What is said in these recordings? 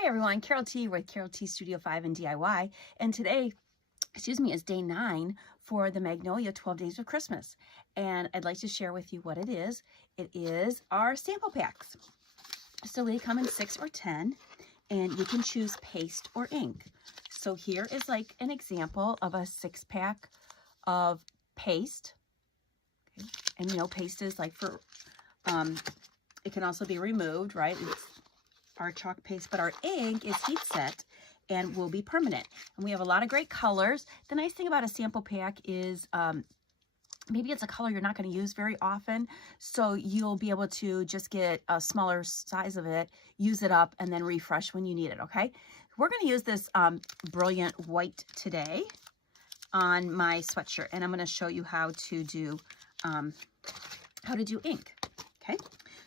Hi everyone, Carol T with Carol T Studio 5 and DIY, and today, is day 9 for the Magnolia 12 Days of Christmas, and I'd like to share with you what it is. It is our sample packs. So they come in 6 or 10, and you can choose paste or ink. So here is like an example of a 6-pack of paste, okay. And you know, paste is like for, it can also be removed, right? It's our chalk paste, but our ink is heat set and will be permanent. And we have a lot of great colors. The nice thing about a sample pack is maybe it's a color you're not going to use very often, so you'll be able to just get a smaller size of it, use it up, and then refresh when you need it, okay? We're going to use this brilliant white today on my sweatshirt, and I'm going to show you how to do ink, okay?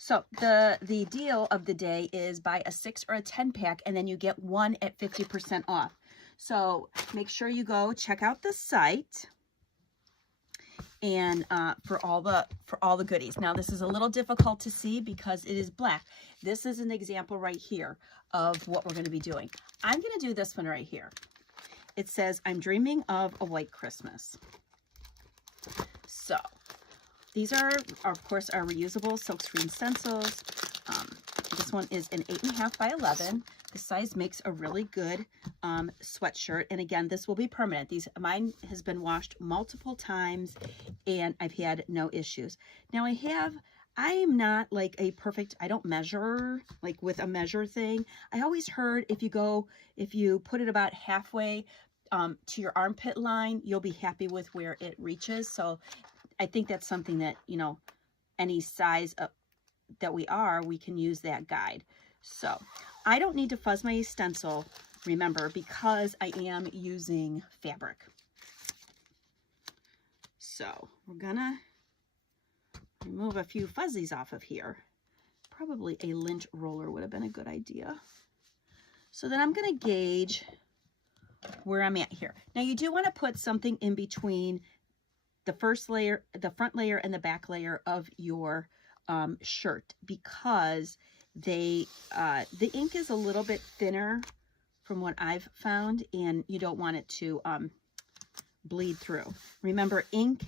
So the deal of the day is buy a 6 or a 10 pack, and then you get one at 50% off. So make sure you go check out the site and for all the goodies. Now this is a little difficult to see because it is black. This is an example right here of what we're going to be doing. I'm going to do this one right here. It says, "I'm dreaming of a white Christmas." So these are, of course, our reusable silkscreen stencils. This one is an 8.5 by 11. The size makes a really good sweatshirt. And again, this will be permanent. Mine has been washed multiple times and I've had no issues. Now I am not like a perfect, I don't measure like with a measure thing. I always heard if you put it about halfway to your armpit line, you'll be happy with where it reaches. So I think that's something that, you know, any size that we can use that guide. So I don't need to fuzz my stencil, remember, because I am using fabric. So we're gonna remove a few fuzzies off of here. Probably a lint roller would have been a good idea. So then I'm gonna gauge where I'm at here. Now you do want to put something in between the first layer, the front layer, and the back layer of your shirt, because the ink is a little bit thinner from what I've found, and you don't want it to bleed through. Remember, ink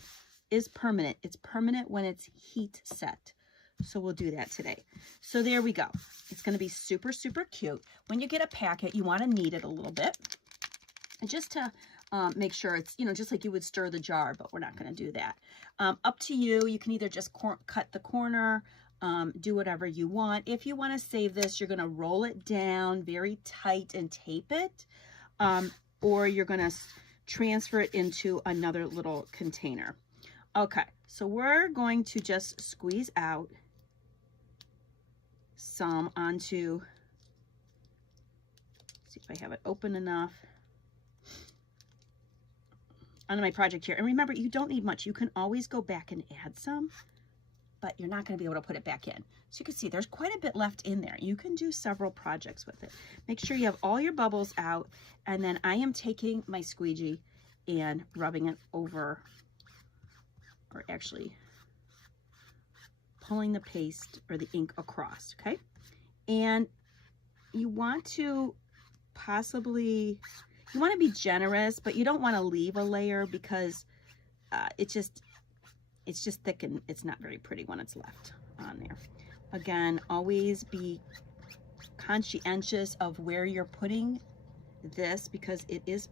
is permanent. It's permanent when it's heat set. So we'll do that today. So there we go. It's going to be super, super cute. When you get a packet, you want to knead it a little bit, and just to make sure it's, you know, just like you would stir the jar, but we're not going to do that. Up to you. You can either just cut the corner, do whatever you want. If you want to save this, you're going to roll it down very tight and tape it, or you're going to transfer it into another little container. Okay, so we're going to just squeeze out some onto, see if I have it open enough, onto my project here. And remember, you don't need much. You can always go back and add some, but you're not going to be able to put it back in. So you can see there's quite a bit left in there. You can do several projects with it. Make sure you have all your bubbles out, and then I am taking my squeegee and rubbing it over, or actually pulling the paste or the ink across, okay? And you want to you want to be generous, but you don't want to leave a layer because it's just thick and it's not very pretty when it's left on there. Again, always be conscientious of where you're putting this, because it is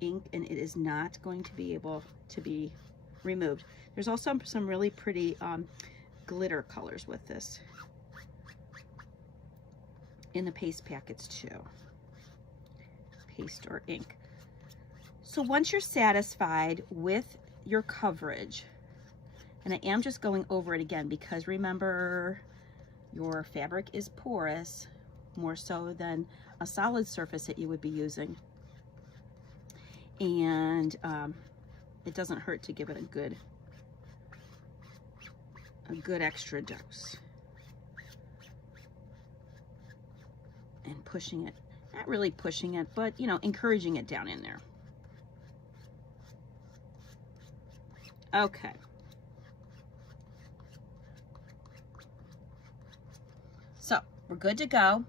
ink and it is not going to be able to be removed. There's also some really pretty glitter colors with this in the paste packets too. Paste or ink. So once you're satisfied with your coverage, and I am just going over it again because remember, your fabric is porous, more so than a solid surface that you would be using, and it doesn't hurt to give it a good extra dose, and pushing it, not really pushing it, but you know, encouraging it down in there. Okay. So we're good to go.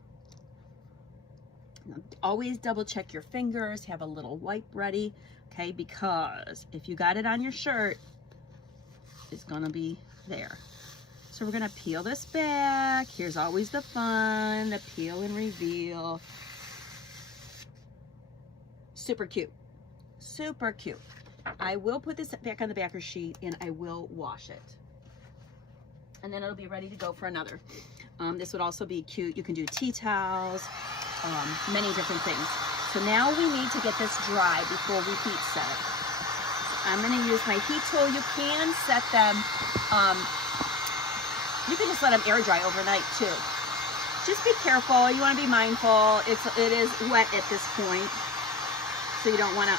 Always double check your fingers, have a little wipe ready, okay? Because if you got it on your shirt, it's gonna be there. So we're gonna peel this back. Here's always the fun, the peel and reveal. Super cute, super cute. I will put this back on the backer sheet and I will wash it. And then it'll be ready to go for another. This would also be cute. You can do tea towels, many different things. So now we need to get this dry before we heat set it. I'm gonna use my heat tool. You can set them, you can just let them air dry overnight too. Just be careful, you wanna be mindful. It is wet at this point, so you don't wanna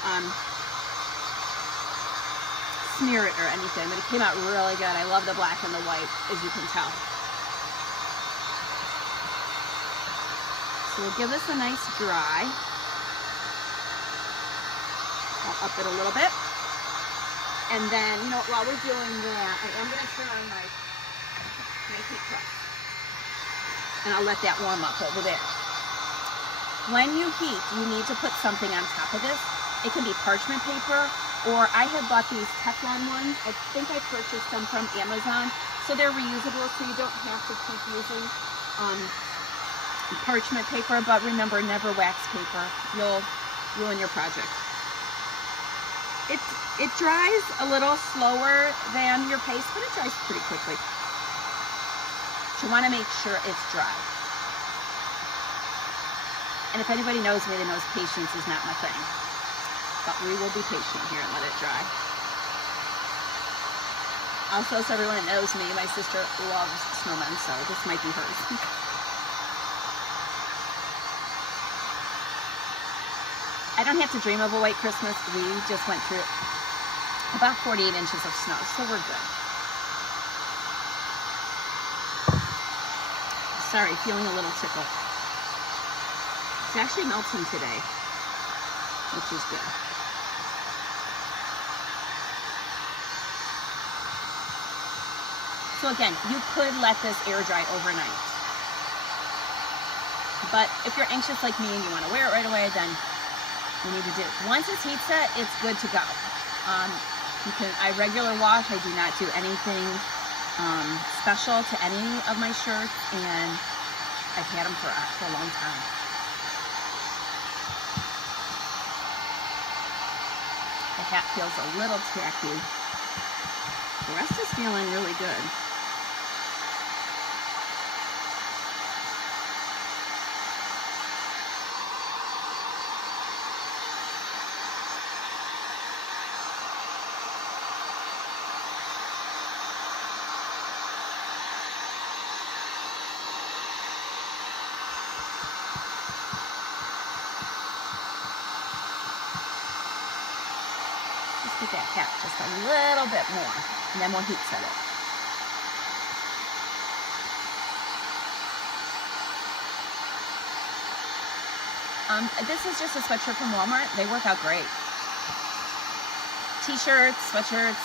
smear it or anything, but it came out really good. I love the black and the white, as you can tell. So we'll give this a nice dry. I'll up it a little bit. And then, you know, while we're doing that, I am going to turn on my heat press. And I'll let that warm up over there. When you heat, you need to put something on top of this. It can be parchment paper, or I have bought these Teflon ones. I think I purchased them from Amazon. So they're reusable, so you don't have to keep using parchment paper, but remember, never wax paper. You'll ruin your project. It dries a little slower than your paste, but it dries pretty quickly. So you want to make sure it's dry. And if anybody knows me, they knows patience is not my thing. But we will be patient here and let it dry. Also, so everyone that knows me, my sister loves snowmen, so this might be hers. I don't have to dream of a white Christmas. We just went through about 48 inches of snow, so we're good. Sorry, feeling a little tickle. It's actually melting today, which is good. So again, you could let this air dry overnight. But if you're anxious like me and you want to wear it right away, then you need to do. Once it's heat set, it's good to go. I regular wash. I do not do anything special to any of my shirts, and I've had them for a long time. The hat feels a little tacky. The rest is feeling really good. Get that hat just a little bit more, and then we'll heat set it. This is just a sweatshirt from Walmart. They work out great. T-shirts, sweatshirts,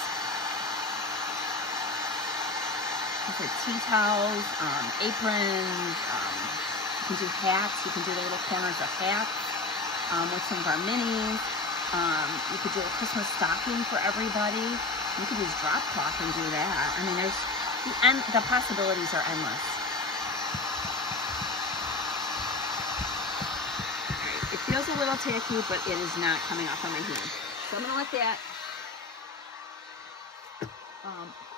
tea towels, aprons. You can do hats. You can do the little corners of hats with some of our minis. You could do a Christmas stocking for everybody. You could use drop cloth and do that. I mean, the possibilities are endless. All right, it feels a little tacky, but it is not coming off on my hand. So I'm gonna let that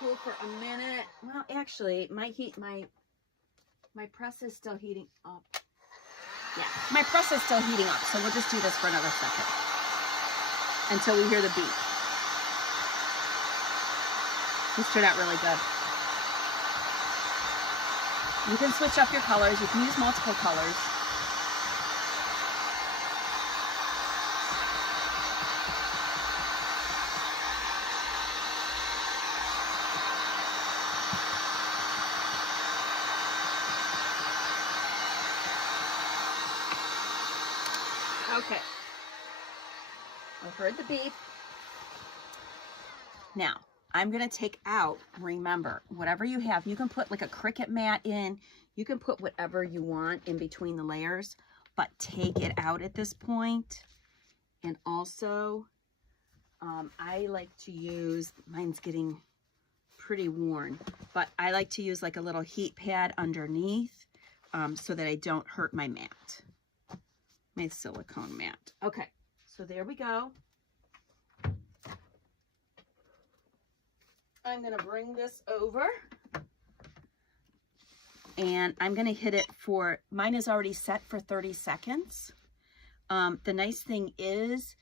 cool for a minute. Well, actually, my press is still heating up. Yeah, my press is still heating up, so we'll just do this for another second until we hear the beep. This turned out really good. You can switch up your colors. You can use multiple colors. Okay. I've heard the beep. Now, I'm going to take out, remember, whatever you have, you can put like a Cricut mat in, you can put whatever you want in between the layers, but take it out at this point. And also, I like to use, mine's getting pretty worn, but I like to use like a little heat pad underneath so that I don't hurt my mat, my silicone mat. Okay, so there we go. I'm gonna bring this over and I'm gonna hit it for, mine is already set for 30 seconds. The nice thing is,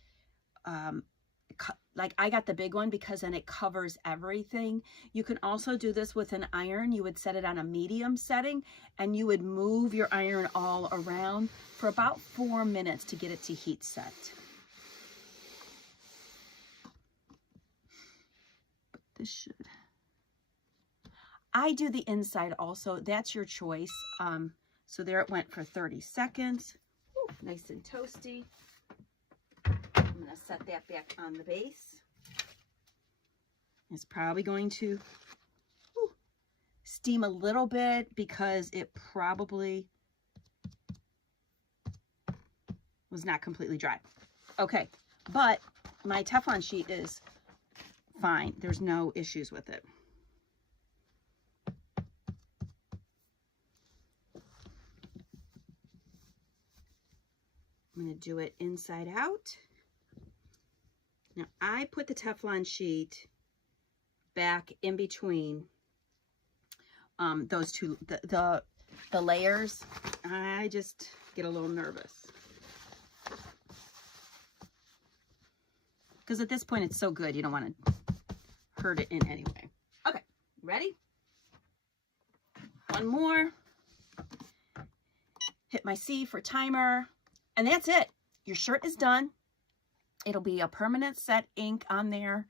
like I got the big one because then it covers everything. You can also do this with an iron. You would set it on a medium setting and you would move your iron all around for about 4 minutes to get it to heat set. But this should. I do the inside also. That's your choice. So there it went for 30 seconds. Ooh, nice and toasty. I'm going to set that back on the base. It's probably going to steam a little bit because it probably was not completely dry. Okay, but my Teflon sheet is fine. There's no issues with it. I'm going to do it inside out. Now I put the Teflon sheet back in between those two, the layers. I just get a little nervous because at this point it's so good you don't want to hurt it in any way. Okay, ready? One more. Hit my C for timer. And that's it. Your shirt is done. It'll be a permanent set ink on there.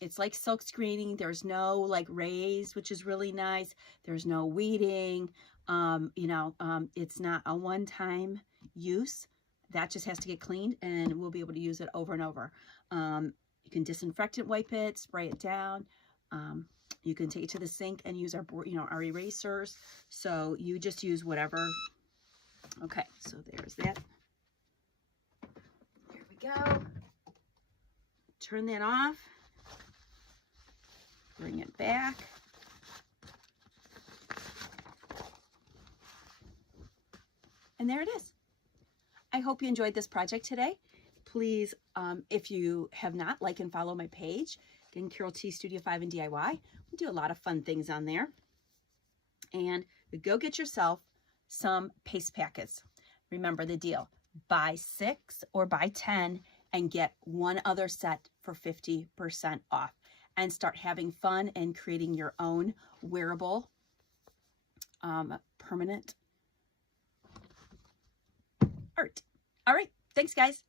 It's like silk screening. There's no like raise, which is really nice. There's no weeding. It's not a one-time use. That just has to get cleaned and we'll be able to use it over and over. You can disinfectant wipe it, spray it down. You can take it to the sink and use our erasers. So you just use whatever. Okay, so there's that. There we go. Turn that off. Bring it back. And there it is. I hope you enjoyed this project today. Please, if you have not, like and follow my page, again, Carol T Studio 5 and DIY. We do a lot of fun things on there. And go get yourself some paste packets. Remember the deal. Buy 6 or buy 10 and get one other set for 50% off. And start having fun and creating your own wearable permanent art. All right. Thanks, guys.